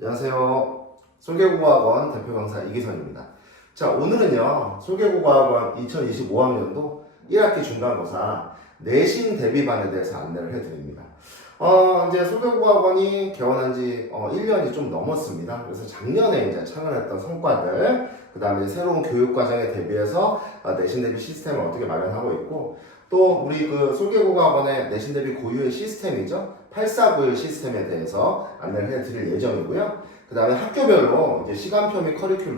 안녕하세요. 솔개국어학원 대표 강사 이기선입니다. 자, 오늘은요, 솔개국어학원 2025학년도 1학기 중간고사 내신 대비반에 대해서 안내를 해드립니다. 이제 솔개국어학원이 개원한 지 1년이 좀 넘었습니다. 그래서 작년에 이제 창안했던 성과들, 그 다음에 새로운 교육과정에 대비해서 내신 대비 시스템을 어떻게 마련하고 있고, 또 우리 그 솔개국어학원의 내신 대비 고유의 시스템이죠. 849일 시스템에 대해서 안내를 해드릴 예정이고요. 그 다음에 학교별로 이제 시간표 및 커리큘럼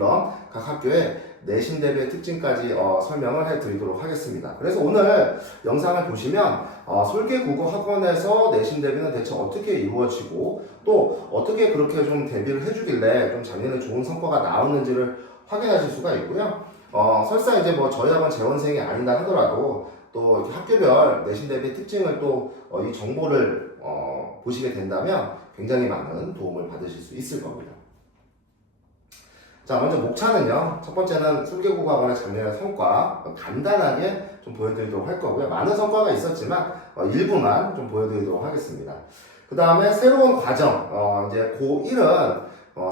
각 학교의 내신 대비의 특징까지 설명을 해드리도록 하겠습니다. 그래서 오늘 영상을 보시면 솔개국어학원에서 내신 대비는 대체 어떻게 이루어지고 또 어떻게 그렇게 좀 대비를 해주길래 좀 작년에 좋은 성과가 나오는지를 확인하실 수가 있고요. 설사 이제 뭐 저희 학원 재원생이 아니다 하더라도 또 학교별 내신 대비 특징을 또 이 정보를 보시게 된다면 굉장히 많은 도움을 받으실 수 있을 겁니다. 자, 먼저 목차는요. 첫 번째는 솔개국어학원의 작년의 성과 간단하게 좀 보여드리도록 할 거고요. 많은 성과가 있었지만 일부만 좀 보여드리도록 하겠습니다. 그 다음에 새로운 과정, 이제 고1은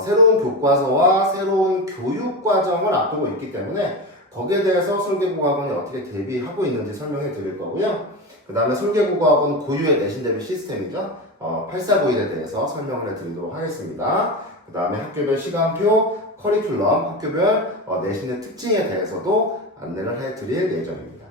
새로운 교과서와 새로운 교육과정을 앞두고 있기 때문에 거기에 대해서 솔개국어학원이 어떻게 대비하고 있는지 설명해 드릴 거고요. 그 다음에 솔개국어학원 고유의 내신 대비 시스템이죠. 8491에 대해서 설명을 해 드리도록 하겠습니다. 그 다음에 학교별 시간표, 커리큘럼, 학교별 내신의 특징에 대해서도 안내를 해 드릴 예정입니다.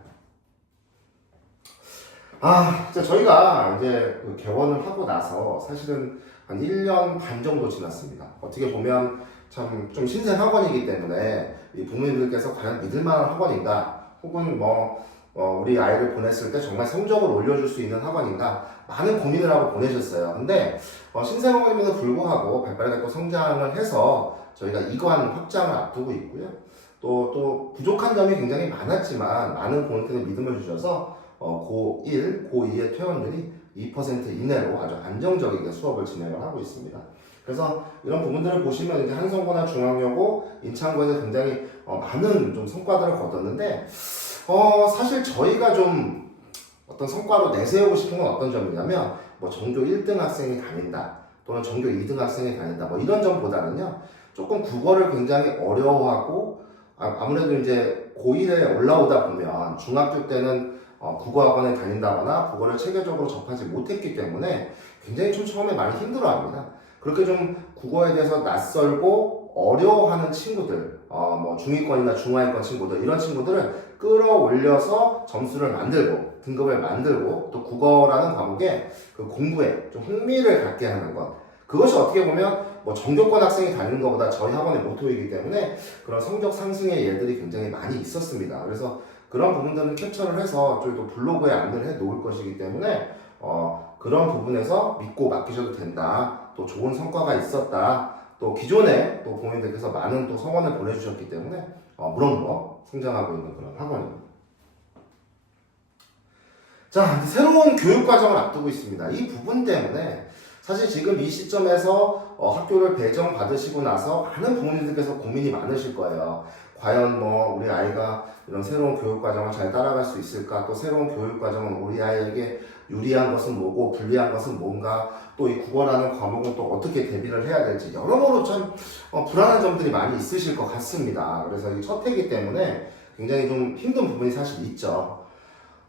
저희가 이제 그 개원을 하고 나서 사실은 한 1년 반 정도 지났습니다. 어떻게 보면 참 좀 신생 학원이기 때문에 이 부모님들께서 과연 믿을 만한 학원인가, 혹은 우리 아이를 보냈을 때 정말 성적을 올려줄 수 있는 학원인가 많은 고민을 하고 보내셨어요. 근데 신생 학원임에도 불구하고 발빠르게 성장을 해서 저희가 이관 확장을 앞두고 있고요. 또 부족한 점이 굉장히 많았지만 많은 고객들이 믿음을 주셔서 고1, 고2의 퇴원율이 2% 이내로 아주 안정적이게 수업을 진행을 하고 있습니다. 그래서 이런 부분들을 보시면 이제 한성고나 중앙여고, 인창고에서 굉장히 많은 좀 성과들을 거뒀는데 사실 저희가 좀 어떤 성과로 내세우고 싶은 건 어떤 점이냐면 전교 1등 학생이 다닌다 또는 전교 2등 학생이 다닌다 이런 점보다는요, 조금 국어를 굉장히 어려워하고 아무래도 이제 고1에 올라오다 보면 중학교 때는 국어학원에 다닌다거나 국어를 체계적으로 접하지 못했기 때문에 굉장히 좀 처음에 많이 힘들어합니다. 그렇게 좀 국어에 대해서 낯설고 어려워하는 친구들, 중위권이나 중하위권 친구들, 이런 친구들을 끌어올려서 점수를 만들고 등급을 만들고 또 국어라는 과목에 그 공부에 좀 흥미를 갖게 하는 것, 그것이 어떻게 보면 전교권 학생이 다니는 것보다 저희 학원의 모토이기 때문에 그런 성적 상승의 예들이 굉장히 많이 있었습니다. 그래서 그런 부분들을 캡처를 해서 저희도 블로그에 안내를 해 놓을 것이기 때문에 그런 부분에서 믿고 맡기셔도 된다, 또 좋은 성과가 있었다, 또 기존에 또 부모님들께서 많은 또 성원을 보내주셨기 때문에 무럭무럭 성장하고 있는 그런 학원입니다. 자, 새로운 교육과정을 앞두고 있습니다. 이 부분 때문에 사실 지금 이 시점에서 학교를 배정받으시고 나서 많은 부모님들께서 고민이 많으실 거예요. 과연 우리 아이가 이런 새로운 교육과정을 잘 따라갈 수 있을까? 또 새로운 교육과정은 우리 아이에게 유리한 것은 뭐고 불리한 것은 뭔가? 또 이 국어라는 과목은 또 어떻게 대비를 해야 될지 여러모로 참 불안한 점들이 많이 있으실 것 같습니다. 그래서 이 첫 해이기 때문에 굉장히 좀 힘든 부분이 사실 있죠.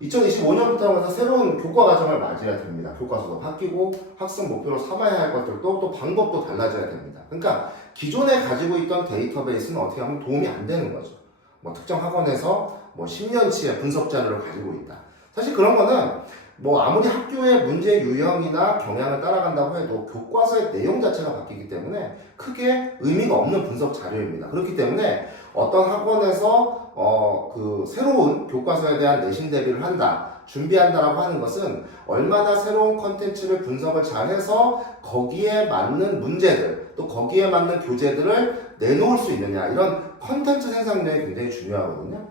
2025년부터 하면서 새로운 교과 과정을 맞이해야 됩니다. 교과서도 바뀌고 학습 목표로 삼아야 할 것들도 또 방법도 달라져야 됩니다. 그러니까 기존에 가지고 있던 데이터베이스는 어떻게 하면 도움이 안 되는 거죠. 특정 학원에서 10년치의 분석 자료를 가지고 있다. 사실 그런 거는 아무리 학교의 문제 유형이나 경향을 따라간다고 해도 교과서의 내용 자체가 바뀌기 때문에 크게 의미가 없는 분석 자료입니다. 그렇기 때문에 어떤 학원에서 그 새로운 교과서에 대한 내신 대비를 한다, 준비한다라고 하는 것은 얼마나 새로운 컨텐츠를 분석을 잘해서 거기에 맞는 문제들, 또 거기에 맞는 교재들을 내놓을 수 있느냐, 이런 컨텐츠 생산력이 굉장히 중요하거든요.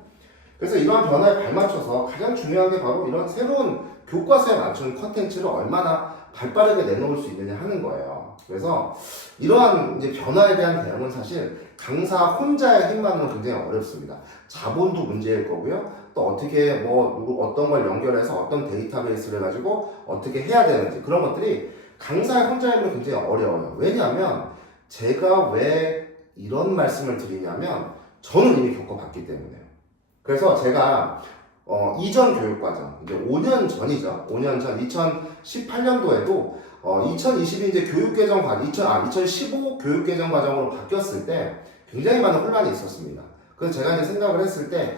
그래서 이러한 변화에 발맞춰서 가장 중요한 게 바로 이런 새로운 교과서에 맞춘 컨텐츠를 얼마나 발빠르게 내놓을 수 있느냐 하는 거예요. 그래서 이러한 이제 변화에 대한 대응은 사실 강사 혼자의 힘만으로는 굉장히 어렵습니다. 자본도 문제일 거고요. 또 어떻게 어떤 걸 연결해서 어떤 데이터베이스를 가지고 어떻게 해야 되는지, 그런 것들이 강사의 혼자의 힘으로 굉장히 어려워요. 왜냐하면 제가 왜 이런 말씀을 드리냐면 저는 이미 겪어봤기 때문에요. 그래서 제가 이전 교육과정, 이제 5년 전이죠. 5년 전 2018년도에도 2022 이제 교육개정 2015 교육개정 과정으로 바뀌었을 때 굉장히 많은 혼란이 있었습니다. 그래서 제가 이제 생각을 했을 때,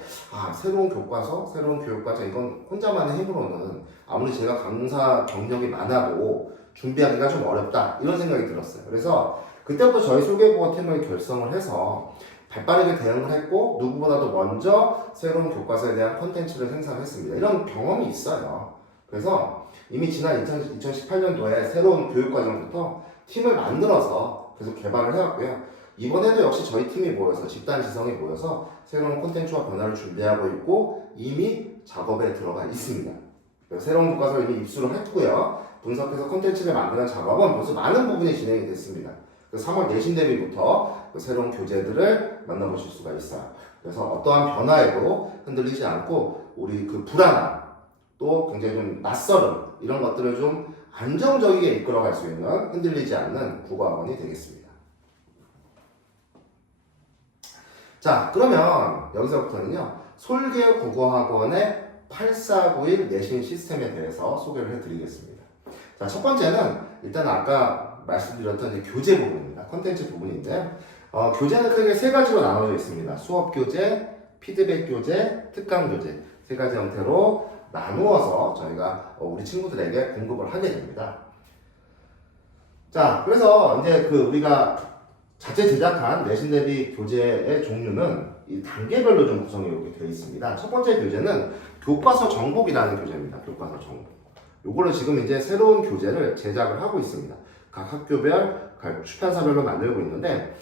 새로운 교과서, 새로운 교육과정, 이건 혼자만의 힘으로는 아무리 제가 강사 경력이 많아도 준비하기가 좀 어렵다, 이런 생각이 들었어요. 그래서 그때부터 저희 소개국어 팀을 결성을 해서 발빠르게 대응을 했고, 누구보다도 먼저 새로운 교과서에 대한 콘텐츠를 생산했습니다. 이런 경험이 있어요. 그래서 이미 지난 2018년도에 새로운 교육과정부터 팀을 만들어서 계속 개발을 해왔고요. 이번에도 역시 저희 팀이 모여서, 집단 지성이 모여서 새로운 콘텐츠와 변화를 준비하고 있고 이미 작업에 들어가 있습니다. 새로운 교과서를 이미 입수를 했고요. 분석해서 콘텐츠를 만드는 작업은 벌써 많은 부분이 진행이 됐습니다. 3월 내신 대비부터 새로운 교재들을 만나보실 수가 있어요. 그래서 어떠한 변화에도 흔들리지 않고 우리 그 불안함, 또 굉장히 좀 낯설음, 이런 것들을 좀 안정적이게 이끌어갈 수 있는, 흔들리지 않는 국어학원이 되겠습니다. 자, 그러면 여기서부터는요, 솔개 국어학원의 8491 내신 시스템에 대해서 소개를 해드리겠습니다. 자, 첫 번째는 일단 아까 말씀드렸던 이제 교재 부분입니다. 컨텐츠 부분인데요. 교재는 크게 세 가지로 나눠져 있습니다. 수업 교재, 피드백 교재, 특강 교재, 세 가지 형태로 나누어서 저희가 우리 친구들에게 공급을 하게 됩니다. 자, 그래서 이제 우리가 자체 제작한 내신 대비 교재의 종류는 이 단계별로 좀 구성이 이렇게 되어 있습니다. 첫 번째 교재는 교과서 정복이라는 교재입니다. 교과서 정복. 요거를 지금 이제 새로운 교재를 제작을 하고 있습니다. 각 학교별, 각 출판사별로 만들고 있는데,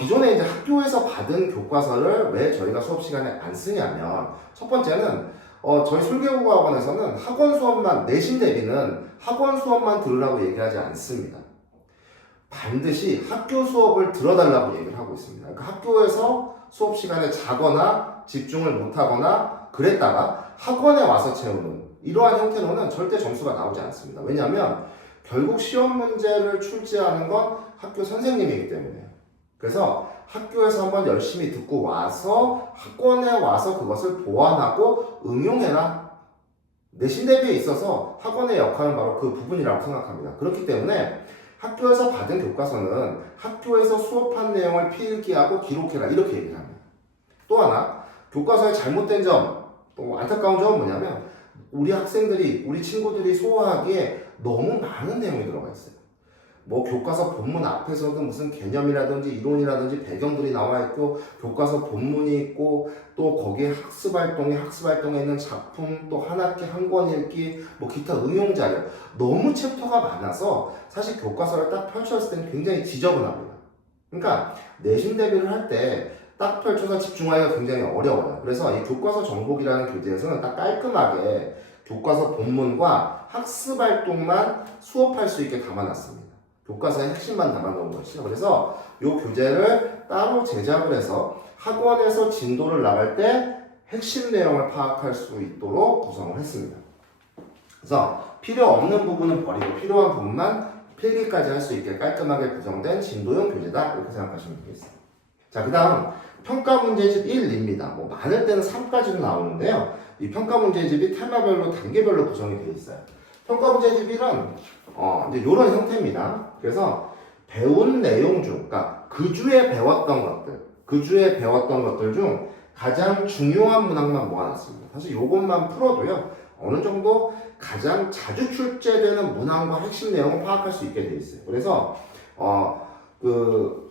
기존에 이제 학교에서 받은 교과서를 왜 저희가 수업 시간에 안 쓰냐면, 첫 번째는 저희 솔개국어학원에서는 학원 수업만, 내신 대비는 학원 수업만 들으라고 얘기하지 않습니다. 반드시 학교 수업을 들어달라고 얘기를 하고 있습니다. 그러니까 학교에서 수업 시간에 자거나 집중을 못하거나 그랬다가 학원에 와서 채우는 이러한 형태로는 절대 점수가 나오지 않습니다. 왜냐하면 결국 시험 문제를 출제하는 건 학교 선생님이기 때문에요. 그래서 학교에서 한번 열심히 듣고 와서 학원에 와서 그것을 보완하고 응용해라. 내신 대비에 있어서 학원의 역할은 바로 그 부분이라고 생각합니다. 그렇기 때문에 학교에서 받은 교과서는 학교에서 수업한 내용을 필기하고 기록해라, 이렇게 얘기를 합니다. 또 하나, 교과서의 잘못된 점, 또 안타까운 점은 뭐냐면 우리 학생들이, 우리 친구들이 소화하기에 너무 많은 내용이 들어가 있어요. 뭐 교과서 본문 앞에서도 무슨 개념이라든지 이론이라든지 배경들이 나와 있고, 교과서 본문이 있고, 또 거기에 학습활동에 있는 작품, 또 한 학기 한 권 읽기, 뭐 기타 응용 자료, 너무 챕터가 많아서 사실 교과서를 딱 펼쳤을 때는 굉장히 지저분합니다. 그러니까 내신 대비를 할 때 딱 펼쳐서 집중하기가 굉장히 어려워요. 그래서 이 교과서 정복이라는 교재에서는 딱 깔끔하게 교과서 본문과 학습활동만 수업할 수 있게 담아놨습니다. 교과서의 핵심만 담아놓은 것이죠. 그래서 이 교재를 따로 제작을 해서 학원에서 진도를 나갈 때 핵심 내용을 파악할 수 있도록 구성을 했습니다. 그래서 필요 없는 부분은 버리고 필요한 부분만 필기까지 할 수 있게 깔끔하게 구성된 진도형 교재다, 이렇게 생각하시면 되겠습니다. 자, 그 다음 평가 문제집 1입니다. 뭐 많을 때는 3까지도 나오는데요. 이 평가 문제집이 테마별로 단계별로 구성이 되어 있어요. 평가 문제집 1은 이제 이런 형태입니다. 그래서 배운 내용 중, 그러니까 그 주에 배웠던 것들 중 가장 중요한 문항만 모아놨습니다. 사실 이것만 풀어도요, 어느 정도 가장 자주 출제되는 문항과 핵심 내용을 파악할 수 있게 되어 있어요. 그래서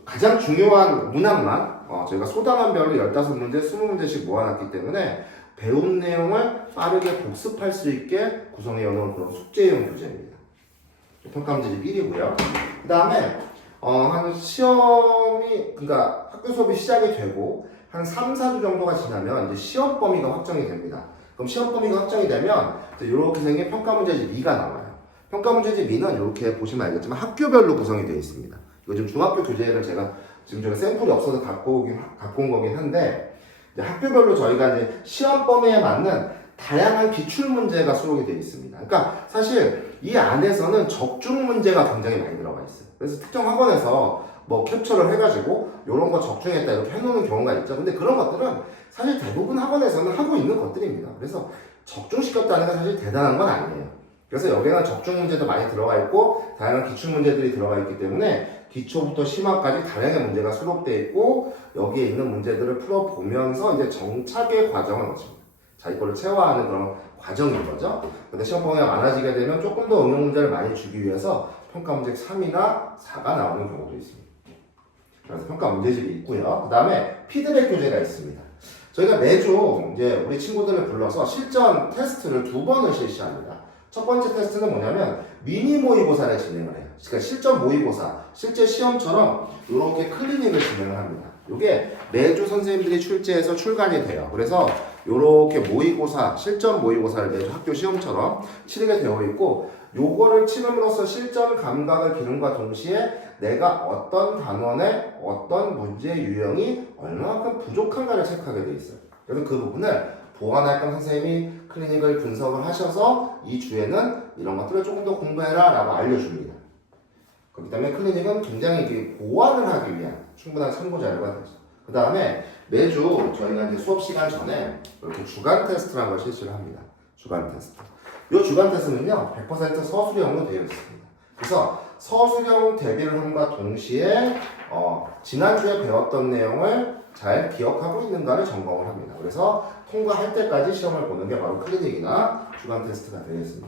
가장 중요한 문항만 저희가 소단원별로 15문제, 20문제씩 모아놨기 때문에 배운 내용을 빠르게 복습할 수 있게 구성해 놓은 그런 숙제용 교재입니다. 평가 문제집 1이고요. 그 다음에 한 시험이, 그러니까 학교 수업이 시작이 되고 한 3, 4주 정도가 지나면 이제 시험 범위가 확정이 됩니다. 그럼 시험 범위가 확정이 되면 이렇게 생긴 평가 문제집 2가 나와요. 평가 문제집 2는 이렇게 보시면 알겠지만 학교별로 구성이 되어 있습니다. 이거 지금 중학교 교재를 제가 지금 샘플이 없어서 갖고 온 거긴 한데, 이제 학교별로 저희가 이제 시험 범위에 맞는 다양한 기출 문제가 수록이 되어 있습니다. 그러니까 사실 이 안에서는 적중 문제가 굉장히 많이 들어가 있어요. 그래서 특정 학원에서 뭐 캡처를 해가지고 이런 거 적중했다 이렇게 해놓는 경우가 있죠. 근데 그런 것들은 사실 대부분 학원에서는 하고 있는 것들입니다. 그래서 적중시켰다는 건 사실 대단한 건 아니에요. 그래서 여기는 적중 문제도 많이 들어가 있고 다양한 기출 문제들이 들어가 있기 때문에 기초부터 심화까지 다양한 문제가 수록되어 있고 여기에 있는 문제들을 풀어보면서 이제 정착의 과정을 거칩니다. 자, 이거를 체화하는 그런 과정인 거죠. 근데 시험 범위가 많아지게 되면 조금 더 응용 문제를 많이 주기 위해서 평가 문제 3이나 4가 나오는 경우도 있습니다. 그래서 평가 문제집이 있고요. 그 다음에 피드백 교재가 있습니다. 저희가 매주 이제 우리 친구들을 불러서 실전 테스트를 2번을 실시합니다. 첫 번째 테스트는 뭐냐면 미니 모의고사를 진행을 해요. 그러니까 실전 모의고사, 실제 시험처럼 이렇게 클리닉을 진행을 합니다. 이게 매주 선생님들이 출제해서 출간이 돼요. 그래서 이렇게 모의고사, 실전 모의고사를 매주 학교 시험처럼 치르게 되어 있고 요거를 치름으로써 실전 감각을 기른과 동시에 내가 어떤 단원의 어떤 문제 유형이 얼마만큼 부족한가를 체크하게 돼 있어요. 그래서 그 부분을 보완할감 선생님이 클리닉을 분석을 하셔서 이 주에는 이런 것들을 조금 더 공부해라 라고 알려줍니다. 그렇기 때문에 클리닉은 굉장히 보완을 하기 위한 충분한 참고 자료가 되죠. 그 다음에 매주 저희가 이제 수업 시간 전에 이렇게 주간 테스트라는 걸 실시를 합니다. 주간 테스트. 이 주간 테스트는요, 100% 서술형으로 되어 있습니다. 그래서 서술형 대비를 함과 동시에 지난주에 배웠던 내용을 잘 기억하고 있는가를 점검을 합니다. 그래서 통과할 때까지 시험을 보는 게 바로 클리닉이나 주간 테스트가 되겠습니다.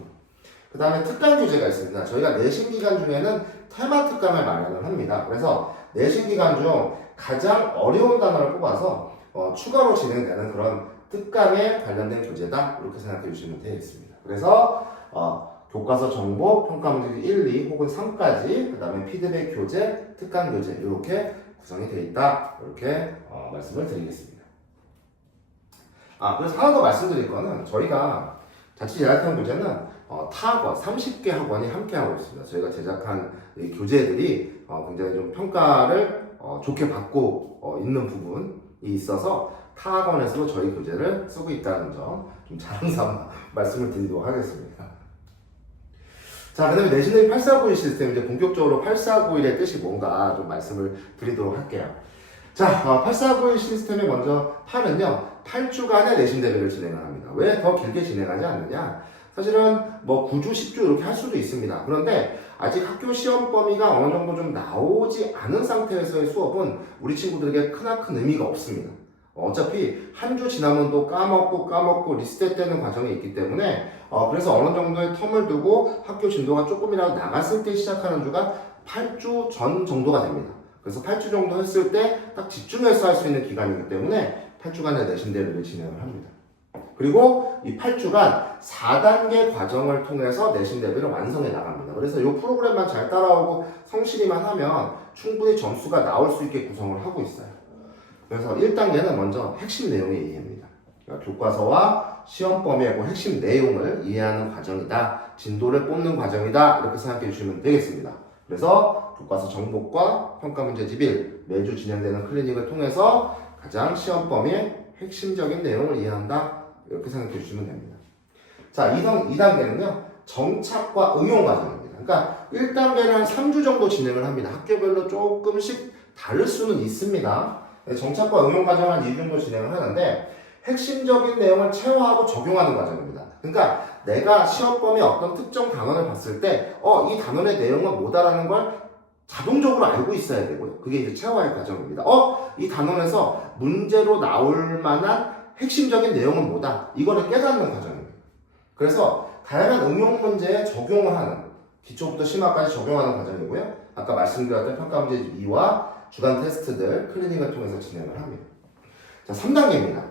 그 다음에 특강 교재가 있습니다. 저희가 내신 기간 중에는 테마 특강을 마련을 합니다. 그래서 내신 기간 중 가장 어려운 단어를 뽑아서 추가로 진행되는 그런 특강에 관련된 교재다 이렇게 생각해 주시면 되겠습니다. 그래서 교과서 정보, 평가 문제 1, 2 혹은 3까지 그 다음에 피드백 교재, 특강 교재 이렇게 구성이 되어 있다 이렇게 말씀을 드리겠습니다. 그래서 하나 더 말씀드릴 거는 저희가 자취제약학 교재는 타학원 30개 학원이 함께하고 있습니다. 저희가 제작한 이 교재들이 굉장히 좀 평가를 좋게 받고 있는 부분이 있어서 타학원에서도 저희 교재를 쓰고 있다는 점 좀 자랑삼아 말씀을 드리도록 하겠습니다. 자, 그 다음에 내신의 8491 시스템, 이제 본격적으로 8491의 뜻이 뭔가 좀 말씀을 드리도록 할게요. 자, 8491 시스템의 먼저 8은요, 8주간의 내신 대비를 진행을 합니다. 왜 더 길게 진행하지 않느냐? 사실은 뭐 9주, 10주 이렇게 할 수도 있습니다. 그런데 아직 학교 시험 범위가 어느 정도 좀 나오지 않은 상태에서의 수업은 우리 친구들에게 크나큰 의미가 없습니다. 어차피 한 주 지나면 또 까먹고 리셋되는 과정이 있기 때문에 그래서 어느 정도의 텀을 두고 학교 진도가 조금이라도 나갔을 때 시작하는 주가 8주 전 정도가 됩니다. 그래서 8주 정도 했을 때 딱 집중해서 할 수 있는 기간이기 때문에 8주간의 내신 대비를 진행을 합니다. 그리고 이 8주간 4단계 과정을 통해서 내신 대비를 완성해 나갑니다. 그래서 이 프로그램만 잘 따라오고 성실히만 하면 충분히 점수가 나올 수 있게 구성을 하고 있어요. 그래서 1단계는 먼저 핵심 내용의 이해입니다. 그러니까 교과서와 시험 범위의 그 핵심 내용을 이해하는 과정이다. 진도를 뽑는 과정이다. 이렇게 생각해 주시면 되겠습니다. 그래서 교과서 정복과 평가 문제집 1 매주 진행되는 클리닉을 통해서 가장 시험 범위의 핵심적인 내용을 이해한다. 이렇게 생각해 주시면 됩니다. 자, 2단계는요. 정착과 응용 과정입니다. 그러니까 1단계는 한 3주 정도 진행을 합니다. 학교별로 조금씩 다를 수는 있습니다. 정착과 응용 과정을 한 2주 정도 진행을 하는데 핵심적인 내용을 체화하고 적용하는 과정입니다. 그러니까 내가 시험 범위 어떤 특정 단원을 봤을 때 이 단원의 내용은 뭐다라는 걸 자동적으로 알고 있어야 되고요. 그게 이제 체화의 과정입니다. 이 단원에서 문제로 나올 만한 핵심적인 내용은 뭐다? 이거를 깨닫는 과정입니다. 그래서 다양한 응용 문제에 적용을 하는 기초부터 심화까지 적용하는 과정이고요. 아까 말씀드렸던 평가 문제 2와 주간 테스트들 클리닉을 통해서 진행을 합니다. 자, 3단계입니다.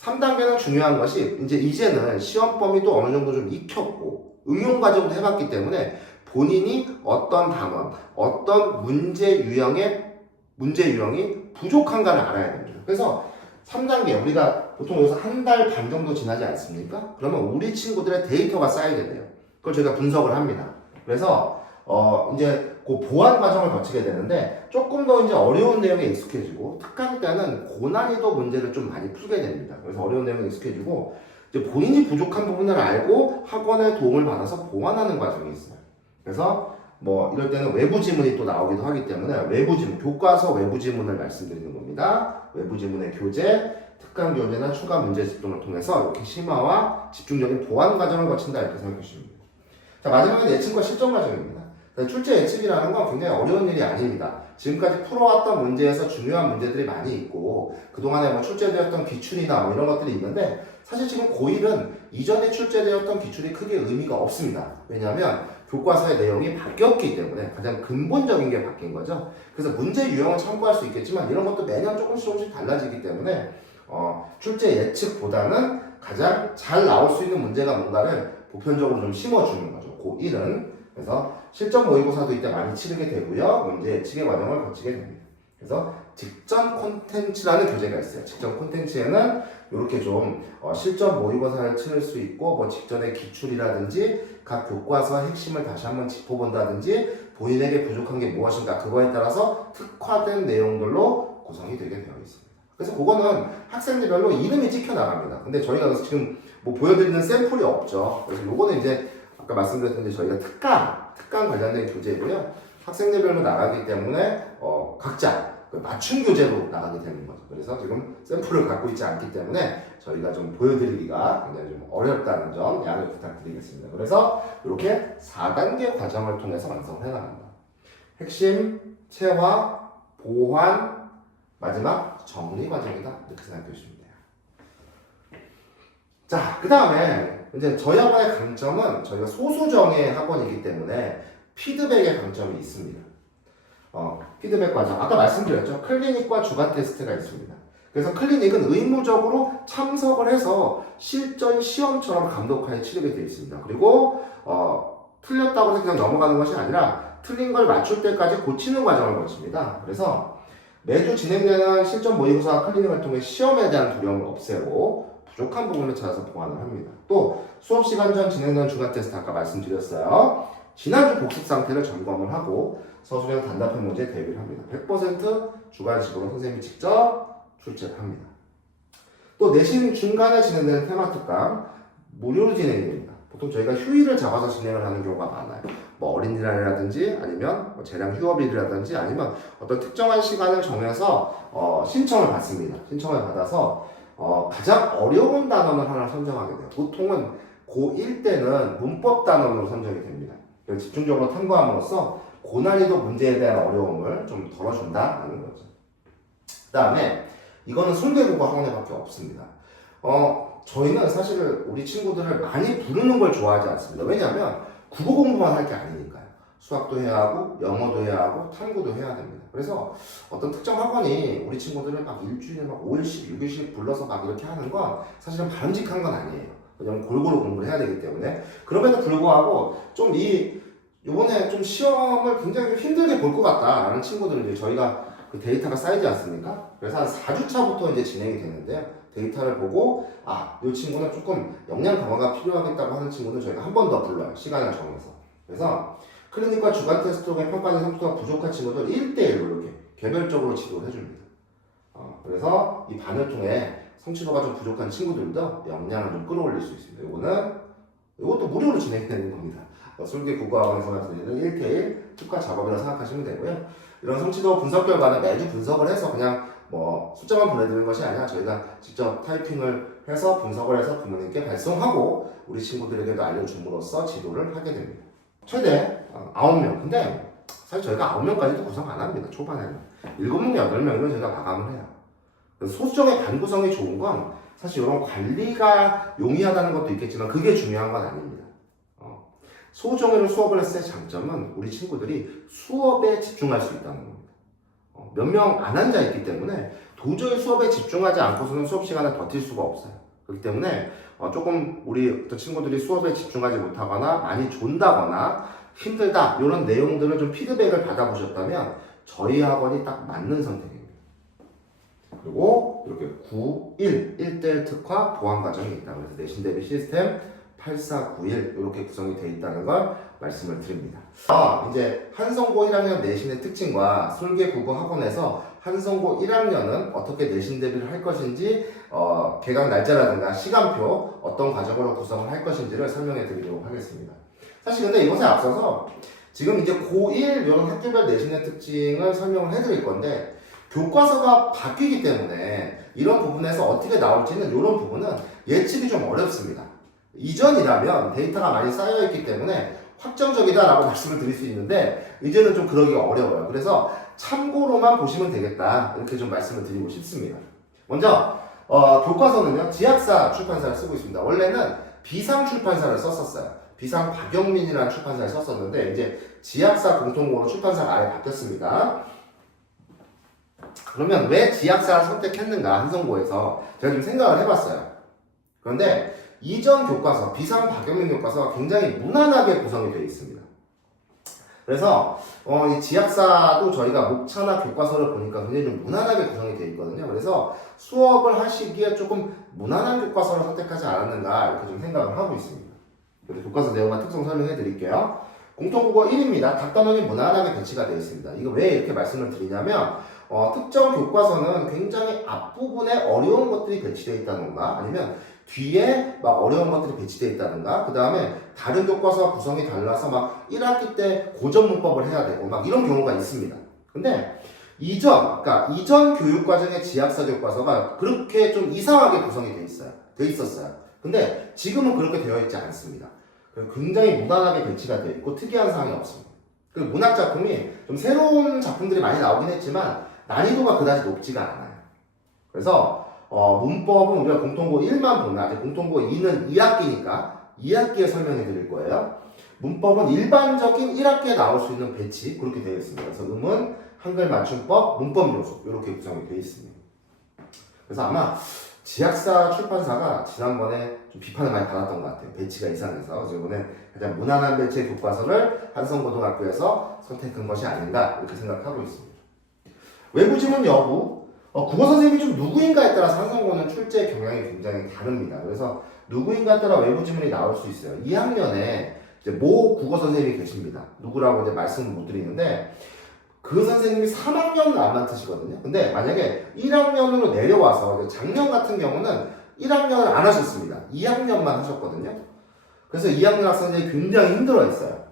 3단계는 중요한 것이 이제는 시험 범위도 어느 정도 좀 익혔고 응용 과정도 해봤기 때문에 본인이 어떤 단원, 어떤 문제 유형이 부족한가를 알아야 됩니다. 그래서 3단계 우리가 보통 여기서 한 달 반 정도 지나지 않습니까? 그러면 우리 친구들의 데이터가 쌓이게 돼요. 그걸 저희가 분석을 합니다. 그래서 이제 그 보완 과정을 거치게 되는데 조금 더 이제 어려운 내용에 익숙해지고 특강 때는 고난이도 문제를 좀 많이 풀게 됩니다. 그래서 어려운 내용에 익숙해지고 이제 본인이 부족한 부분을 알고 학원의 도움을 받아서 보완하는 과정이 있어요. 그래서 뭐 이럴 때는 외부 지문이 또 나오기도 하기 때문에 외부 지문, 교과서 외부 지문을 말씀드리는 겁니다. 외부 지문의 교재, 특강 교재나 추가 문제 집중을 통해서 이렇게 심화와 집중적인 보완 과정을 거친다 이렇게 생각해 주시면 됩니다. 자, 마지막은 예측과 실전 과정입니다. 출제 예측이라는 건 굉장히 어려운 일이 아닙니다. 지금까지 풀어왔던 문제에서 중요한 문제들이 많이 있고 그동안에 뭐 출제되었던 기출이나 뭐 이런 것들이 있는데 사실 지금 고1은 이전에 출제되었던 기출이 크게 의미가 없습니다. 왜냐하면 교과서의 내용이 바뀌었기 때문에 가장 근본적인 게 바뀐 거죠. 그래서 문제 유형을 참고할 수 있겠지만 이런 것도 매년 조금씩 달라지기 때문에 출제 예측보다는 가장 잘 나올 수 있는 문제가 뭔가를 보편적으로 좀 심어주는 거죠. 고1은. 그래서 실전 모의고사도 이때 많이 치르게 되고요. 문제 예측의 과정을 거치게 됩니다. 그래서 직전 콘텐츠라는 교재가 있어요. 직전 콘텐츠에는 이렇게 좀 실전 모의고사를 치를 수 있고 뭐 직전의 기출이라든지 각 교과서의 핵심을 다시 한번 짚어본다든지 본인에게 부족한 게 무엇인가 그거에 따라서 특화된 내용들로 구성이 되게 되어 있습니다. 그래서 그거는 학생들별로 이름이 찍혀 나갑니다. 근데 저희가 지금 뭐 보여드리는 샘플이 없죠. 그래서 요거는 이제 아까 말씀드렸듯이 저희가 특강 관련된 교재고요. 학생들별로 나가기 때문에 각자 맞춤 교재로 나가게 되는 거죠. 그래서 지금 샘플을 갖고 있지 않기 때문에 저희가 좀 보여드리기가 굉장히 좀 어렵다는 점 양해 부탁드리겠습니다. 그래서 이렇게 4단계 과정을 통해서 완성을 해나간다. 핵심, 체화, 보완, 마지막 정리 과정이다. 이렇게 생각해 주시면 돼요. 자, 그 다음에 이제 저희 학원의 강점은 저희가 소수정예 학원이기 때문에 피드백의 강점이 있습니다. 피드백 과정. 아까 말씀드렸죠. 클리닉과 주간 테스트가 있습니다. 그래서 클리닉은 의무적으로 참석을 해서 실전 시험처럼 감독하에 치르게 되어 있습니다. 그리고 틀렸다고 해서 그냥 넘어가는 것이 아니라 틀린 걸 맞출 때까지 고치는 과정을 거칩니다. 그래서 매주 진행되는 실전 모의고사 클리닉을 통해 시험에 대한 두려움을 없애고 부족한 부분을 찾아서 보완을 합니다. 또 수업 시간 전 진행되는 주간 테스트 아까 말씀드렸어요. 지난주 복습 상태를 점검을 하고 서술형 단답형 문제에 대비를 합니다. 100% 주관식으로 선생님이 직접 출제를 합니다. 또 내신 중간에 진행되는 테마 특강 무료로 진행됩니다. 보통 저희가 휴일을 잡아서 진행을 하는 경우가 많아요. 뭐 어린이날이라든지 아니면 뭐 재량 휴업일이라든지 아니면 어떤 특정한 시간을 정해서 신청을 받습니다. 신청을 받아서 가장 어려운 단원을 하나 선정하게 돼요. 보통은 고1 때는 문법 단원으로 선정이 됩니다. 그래서 집중적으로 탐구함으로써 고난이도 문제에 대한 어려움을 좀 덜어준다는 거죠. 그 다음에 이거는 순대국어 학원에밖에 없습니다. 저희는 사실 우리 친구들을 많이 부르는 걸 좋아하지 않습니다. 왜냐하면 국어 공부만 할 게 아니니까요. 수학도 해야 하고 영어도 해야 하고 탐구도 해야 됩니다. 그래서 어떤 특정 학원이 우리 친구들을 막 일주일에 막 5일씩 6일씩 불러서 막 이렇게 하는 건 사실은 바람직한 건 아니에요. 왜냐면 골고루 공부를 해야 되기 때문에. 그럼에도 불구하고 좀 이번에 좀 시험을 굉장히 좀 힘들게 볼 것 같다라는 친구들은 이제 저희가 그 데이터가 쌓이지 않습니까? 그래서 한 4주차부터 이제 진행이 되는데요. 데이터를 보고 이 친구는 조금 역량 강화가 필요하겠다고 하는 친구는 저희가 한 번 더 불러요. 시간을 정해서. 그래서 클리닉과 주간 테스트의 평가된 성취도가 부족한 친구들 1대1로 이렇게 개별적으로 지도를 해줍니다. 그래서 이 반을 통해 성취도가 좀 부족한 친구들도 역량을 좀 끌어올릴 수 있습니다. 이것도 무료로 진행되는 겁니다. 술기 국어학원에서만 드리는 1대1 특화 작업이라고 생각하시면 되고요. 이런 성취도 분석 결과는 매주 분석을 해서 그냥 뭐 숫자만 보내드리는 것이 아니라 저희가 직접 타이핑을 해서 분석을 해서 부모님께 발송하고 우리 친구들에게도 알려줌으로써 지도를 하게 됩니다. 최대 9명. 근데 사실 저희가 9명까지도 구성 안 합니다. 초반에는. 7명, 8명이면 저희가 마감을 해요. 소수정의 반 구성이 좋은 건 사실 이런 관리가 용이하다는 것도 있겠지만 그게 중요한 건 아닙니다. 소수정예로 수업을 했을 때 장점은 우리 친구들이 수업에 집중할 수 있다는 겁니다. 몇 명 안 앉아 있기 때문에 도저히 수업에 집중하지 않고서는 수업 시간을 버틸 수가 없어요. 그렇기 때문에 조금 우리 친구들이 수업에 집중하지 못하거나 많이 존다거나 힘들다 이런 내용들을 좀 피드백을 받아보셨다면 저희 학원이 딱 맞는 선택입니다. 그리고 이렇게 9, 1, 1대1 특화 보완 과정이 있다. 그래서 내신 대비 시스템 8491 이렇게 구성이 되어 있다는 걸 말씀을 드립니다. 이제 한성고 1학년 내신의 특징과 술계 국어 학원에서 한성고 1학년은 어떻게 내신 대비를 할 것인지 개강 날짜라든가 시간표 어떤 과정으로 구성을 할 것인지를 설명해 드리도록 하겠습니다. 사실 근데 이것에 앞서서 지금 이제 고1 이런 학교별 내신의 특징을 설명을 해드릴 건데 교과서가 바뀌기 때문에 이런 부분에서 어떻게 나올지는 이런 부분은 예측이 좀 어렵습니다. 이전이라면 데이터가 많이 쌓여있기 때문에 확정적이다라고 말씀을 드릴 수 있는데 이제는 좀 그러기가 어려워요. 그래서 참고로만 보시면 되겠다 이렇게 좀 말씀을 드리고 싶습니다. 먼저 교과서는요 지학사 출판사를 쓰고 있습니다. 원래는 비상 출판사를 썼었어요. 비상 박영민이라는 출판사를 썼었는데 이제 지학사 공통으로 출판사가 아예 바뀌었습니다. 그러면 왜 지학사를 선택했는가 한성고에서 제가 좀 생각을 해봤어요. 그런데 이전 교과서 비상 박영민 교과서가 굉장히 무난하게 구성이 되어 있습니다. 그래서 이 지학사도 저희가 목차나 교과서를 보니까 굉장히 좀 무난하게 구성이 되어 있거든요. 그래서 수업을 하시기에 조금 무난한 교과서를 선택하지 않았는가 이렇게 좀 생각을 하고 있습니다. 그래서 교과서 내용과 특성 설명해 드릴게요. 공통국어 1입니다. 답단원이 무난하게 배치가 되어 있습니다. 이거 왜 이렇게 말씀을 드리냐면 특정 교과서는 굉장히 앞부분에 어려운 것들이 배치되어 있다던가 아니면 뒤에 막 어려운 것들이 배치되어 있다든가 그 다음에 다른 교과서와 구성이 달라서 막 1학기 때 고전 문법을 해야 되고 막 이런 경우가 있습니다. 근데 이전 교육과정의 지학사 교과서가 그렇게 좀 이상하게 구성이 돼 있었어요. 근데 지금은 그렇게 되어 있지 않습니다. 굉장히 무난하게 배치가 되어 있고 특이한 사항이 없습니다. 그리고 문학 작품이 좀 새로운 작품들이 많이 나오긴 했지만 난이도가 그다지 높지가 않아요. 그래서 문법은 우리가 공통고 1만 보면 아직 공통고 2는 2학기니까 2학기에 설명해 드릴 거예요. 문법은 일반적인 1학기에 나올 수 있는 배치 그렇게 되어 있습니다. 그래서 음은, 한글 맞춤법, 문법 요소 이렇게 구성이 되어 있습니다. 그래서 아마 지학사 출판사가 지난번에 좀 비판을 많이 받았던 것 같아요. 배치가 이상해서. 그래서 이번에 가장 무난한 배치의 교과서를 한성고등학교에서 선택한 것이 아닌가 이렇게 생각하고 있습니다. 외부 지문 여부 국어 선생님이 좀 누구인가에 따라서 한성고는 출제 경향이 굉장히 다릅니다. 그래서 누구인가에 따라 외부 지문이 나올 수 있어요. 2학년에 이제 모 국어 선생님이 계십니다. 누구라고 이제 말씀을 못 드리는데 그 선생님이 3학년은 안 맡으시거든요. 근데 만약에 1학년으로 내려와서 작년 같은 경우는 1학년을 안 하셨습니다. 2학년만 하셨거든요. 그래서 2학년 학생들이 굉장히 힘들어 했어요.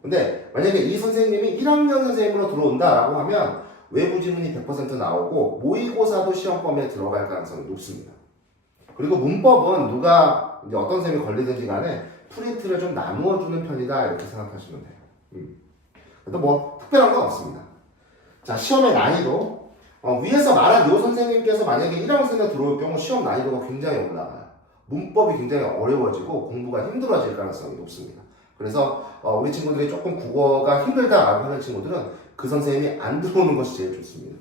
근데 만약에 이 선생님이 1학년 선생님으로 들어온다라고 하면 외부 지문이 100% 나오고 모의고사도 시험 범위에 들어갈 가능성이 높습니다. 그리고 문법은 누가 이제 어떤 셈이 걸리든지 간에 프린트를 좀 나누어 주는 편이다 이렇게 생각하시면 돼요. 그래도 뭐 특별한 건 없습니다. 자, 시험의 난이도 위에서 말한 요 선생님께서 만약에 1학년 선생님 들어올 경우 시험 난이도가 굉장히 올라가요. 문법이 굉장히 어려워지고 공부가 힘들어질 가능성이 높습니다. 그래서 우리 친구들이 조금 국어가 힘들다라고 하는 친구들은 그 선생님이 안 들어오는 것이 제일 좋습니다.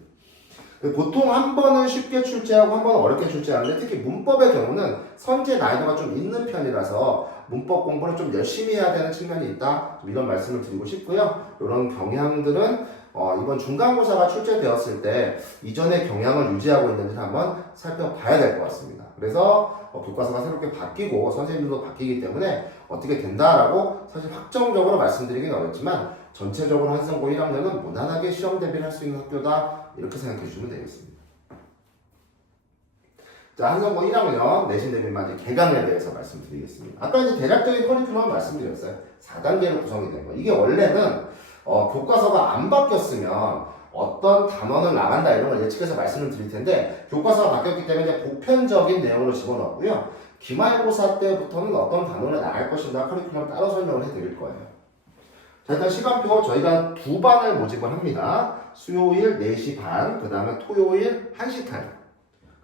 보통 한 번은 쉽게 출제하고 한 번은 어렵게 출제하는데 특히 문법의 경우는 선제 난이도가 좀 있는 편이라서 문법 공부를 좀 열심히 해야 되는 측면이 있다. 좀 이런 말씀을 드리고 싶고요. 이런 경향들은 이번 중간고사가 출제되었을 때 이전의 경향을 유지하고 있는지 한번 살펴봐야 될 것 같습니다. 그래서 교과서가 새롭게 바뀌고 선생님들도 바뀌기 때문에 어떻게 된다라고 사실 확정적으로 말씀드리긴 어렵지만 전체적으로 한성고 1학년은 무난하게 시험 대비를 할 수 있는 학교다 이렇게 생각해 주시면 되겠습니다. 자, 한성고 1학년 내신 대비만 이제 개강에 대해서 말씀드리겠습니다. 아까 이제 대략적인 커리큘럼 말씀드렸어요. 4단계로 구성이 된 거. 이게 원래는 교과서가 안 바뀌었으면 어떤 단원을 나간다 이런 걸 예측해서 말씀을 드릴 텐데 교과서가 바뀌었기 때문에 이제 보편적인 내용으로 집어넣었고요. 기말고사 때부터는 어떤 단원을 나갈 것인가 커리큘럼 따로 설명을 해드릴 거예요. 자, 일단 시간표 저희가 2반을 모집을 합니다. 수요일 4시 반, 그 다음에 토요일 1시 타임.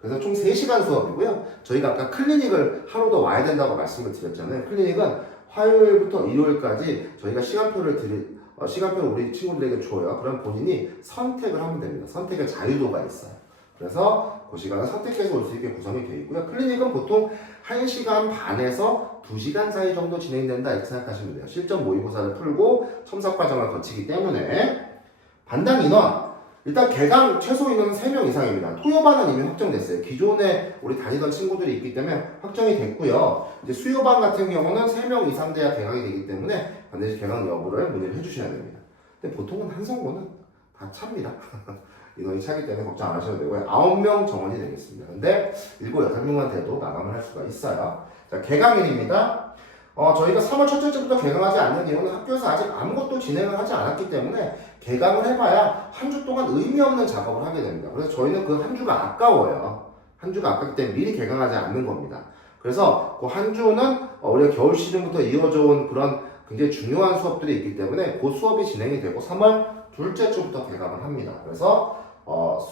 그래서 총 3시간 수업이고요. 저희가 아까 클리닉을 하루 더 와야 된다고 말씀을 드렸잖아요. 클리닉은 화요일부터 일요일까지 저희가 시간표를 우리 친구들에게 줘요. 그럼 본인이 선택을 하면 됩니다. 선택의 자유도가 있어요. 그래서 그 시간을 선택해서 올 수 있게 구성이 되어 있고요. 클리닉은 보통 1시간 반에서 2시간 사이 정도 진행된다 이렇게 생각하시면 돼요. 실전 모의고사를 풀고 첨삭 과정을 거치기 때문에 반당 인원 일단 개강 최소 인원은 3명 이상입니다. 토요반은 이미 확정됐어요. 기존에 우리 다니던 친구들이 있기 때문에 확정이 됐고요. 이제 수요반 같은 경우는 3명 이상 돼야 개강이 되기 때문에 반드시 개강 여부를 문의를 해주셔야 됩니다. 근데 보통은 한성고는 다 찹니다. 인원이 차기 때문에 걱정 안 하셔도 되고요. 9명 정원이 되겠습니다. 근데 7, 8명만 돼도 마감을 할 수가 있어요. 자, 개강일입니다. 저희가 3월 첫째 주부터 개강하지 않는 이유는 학교에서 아직 아무것도 진행을 하지 않았기 때문에 개강을 해봐야 한 주 동안 의미 없는 작업을 하게 됩니다. 그래서 저희는 그 한 주가 아까워요. 한 주가 아깝기 때문에 미리 개강하지 않는 겁니다. 그래서 그 한 주는 우리가 겨울 시즌부터 이어져 온 그런 굉장히 중요한 수업들이 있기 때문에 그 수업이 진행이 되고 3월 둘째 주부터 개강을 합니다. 그래서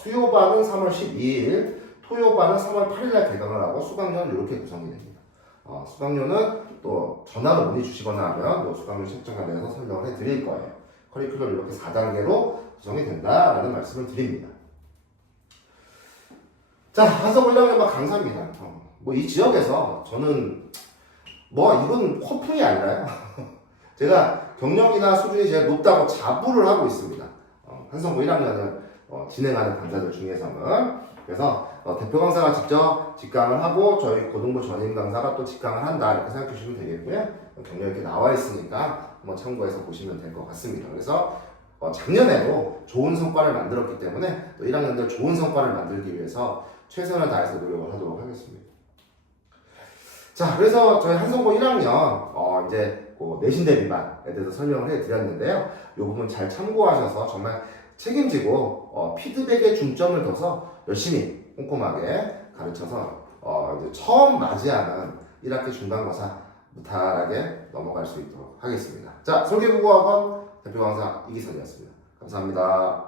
수요반은 3월 12일, 토요반은 3월 8일날 개강을 하고 수강료는 이렇게 구성이 됩니다. 수강료는 또 전화로 문의 주시거나 하면 또 수강료 책정에 대해서 설명을 해드릴 거예요. 커리큘럼 이렇게 4단계로 구성이 된다라는 말씀을 드립니다. 자, 한성고 1학년 강사입니다. 뭐 이 지역에서 저는 이건 허풍이 아니라요. 제가 경력이나 수준이 제일 높다고 자부를 하고 있습니다. 한성고 1학년을 진행하는 강사들 중에서는. 그래서 대표 강사가 직접 직강을 하고 저희 고등부 전임 강사가 또 직강을 한다 이렇게 생각해 주시면 되겠고요. 경력 이렇게 나와 있으니까 한번 참고해서 보시면 될 것 같습니다. 그래서 작년에도 좋은 성과를 만들었기 때문에 또 1학년들 좋은 성과를 만들기 위해서 최선을 다해서 노력을 하도록 하겠습니다. 자, 그래서 저희 한성고 1학년 이제 내신 대비반에 대해서 설명을 해드렸는데요. 이 부분 잘 참고하셔서 정말 책임지고 피드백에 중점을 둬서 열심히 꼼꼼하게 가르쳐서 이제 처음 맞이하는 1학기 중간고사 무탈하게 넘어갈 수 있도록 하겠습니다. 자, 설계국어학원 대표 강사 이기선이었습니다. 감사합니다.